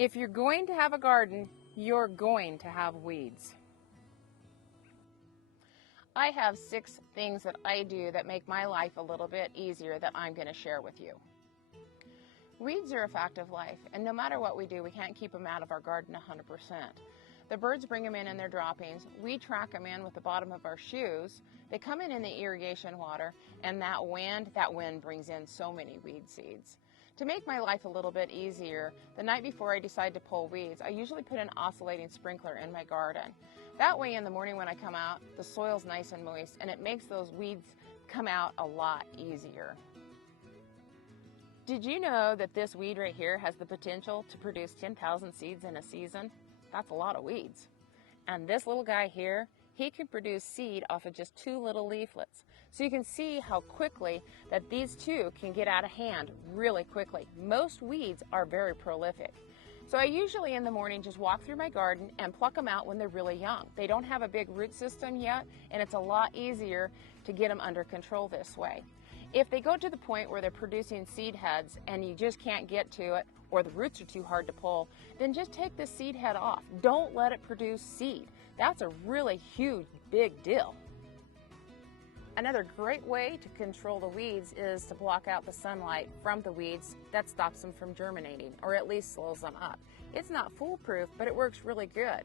If you're going to have a garden, you're going to have weeds. I have 6 things that I do that make my life a little bit easier that I'm going to share with you. Weeds are a fact of life, and no matter what we do, we can't keep them out of our garden 100%. The birds bring them in their droppings. We track them in with the bottom of our shoes. They come in the irrigation water, and that wind brings in so many weed seeds. To make my life a little bit easier, the night before I decide to pull weeds, I usually put an oscillating sprinkler in my garden. That way in the morning when I come out, the soil's nice and moist, and it makes those weeds come out a lot easier. Did you know that this weed right here has the potential to produce 10,000 seeds in a season? That's a lot of weeds. And this little guy here, he can produce seed off of just 2 little leaflets. So you can see how quickly that these 2 can get out of hand really quickly. Most weeds are very prolific. So I usually in the morning just walk through my garden and pluck them out when they're really young. They don't have a big root system yet, and it's a lot easier to get them under control this way. If they go to the point where they're producing seed heads and you just can't get to it, or the roots are too hard to pull, then just take the seed head off. Don't let it produce seed. That's a really huge, big deal. Another great way to control the weeds is to block out the sunlight from the weeds. That stops them from germinating, or at least slows them up. It's not foolproof, but it works really good.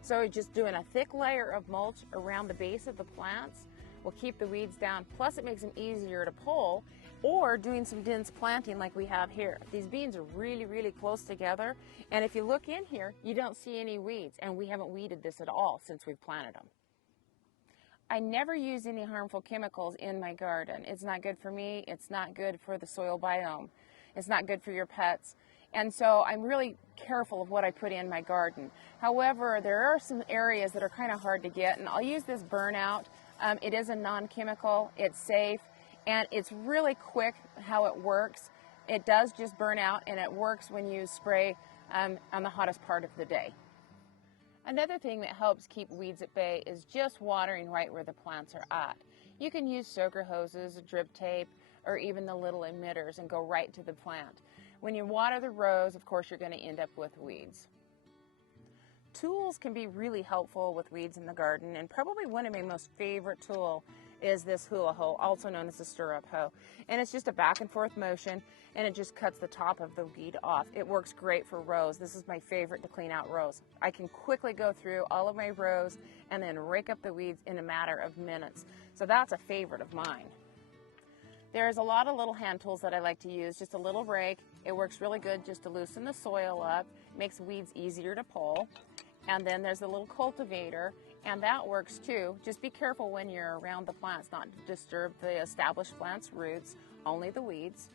So just doing a thick layer of mulch around the base of the plants will keep the weeds down, plus it makes them easier to pull, or doing some dense planting like we have here. These beans are really, really close together, and if you look in here, you don't see any weeds, and we haven't weeded this at all since we've planted them. I never use any harmful chemicals in my garden. It's not good for me, it's not good for the soil biome, it's not good for your pets, and so I'm really careful of what I put in my garden. However, there are some areas that are kind of hard to get, and I'll use this Burnout. It is a non-chemical, it's safe, and it's really quick how it works. It does just burn out, and it works when you spray on the hottest part of the day. Another thing that helps keep weeds at bay is just watering right where the plants are at. You can use soaker hoses, drip tape, or even the little emitters and go right to the plant. When you water the rows, of course, you're going to end up with weeds. Tools can be really helpful with weeds in the garden, and probably one of my most favorite tools is this hula hoe, also known as a stirrup hoe. And it's just a back and forth motion, and it just cuts the top of the weed off. It works great for rows. This is my favorite to clean out rows. I can quickly go through all of my rows and then rake up the weeds in a matter of minutes. So that's a favorite of mine. There's a lot of little hand tools that I like to use, just a little rake. It works really good just to loosen the soil up, makes weeds easier to pull. And then there's a little cultivator, and that works too. Just be careful when you're around the plants not to disturb the established plant's roots, only the weeds.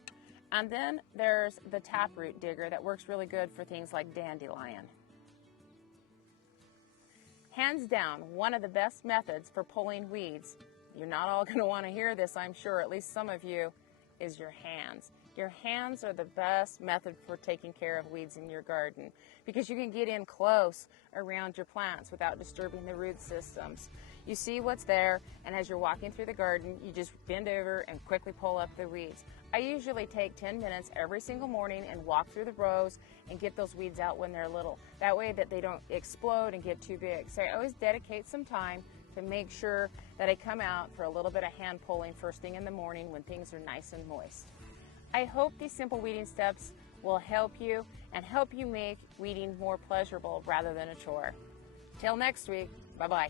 And then there's the taproot digger that works really good for things like dandelion. Hands down, one of the best methods for pulling weeds, you're not all going to want to hear this, I'm sure, at least some of you, is your hands. Your hands are the best method for taking care of weeds in your garden because you can get in close around your plants without disturbing the root systems. You see what's there, and as you're walking through the garden, you just bend over and quickly pull up the weeds. I usually take 10 minutes every single morning and walk through the rows and get those weeds out when they're little. That way that they don't explode and get too big. So I always dedicate some time to make sure that I come out for a little bit of hand pulling first thing in the morning when things are nice and moist. I hope these simple weeding steps will help you and help you make weeding more pleasurable rather than a chore. Till next week, bye-bye.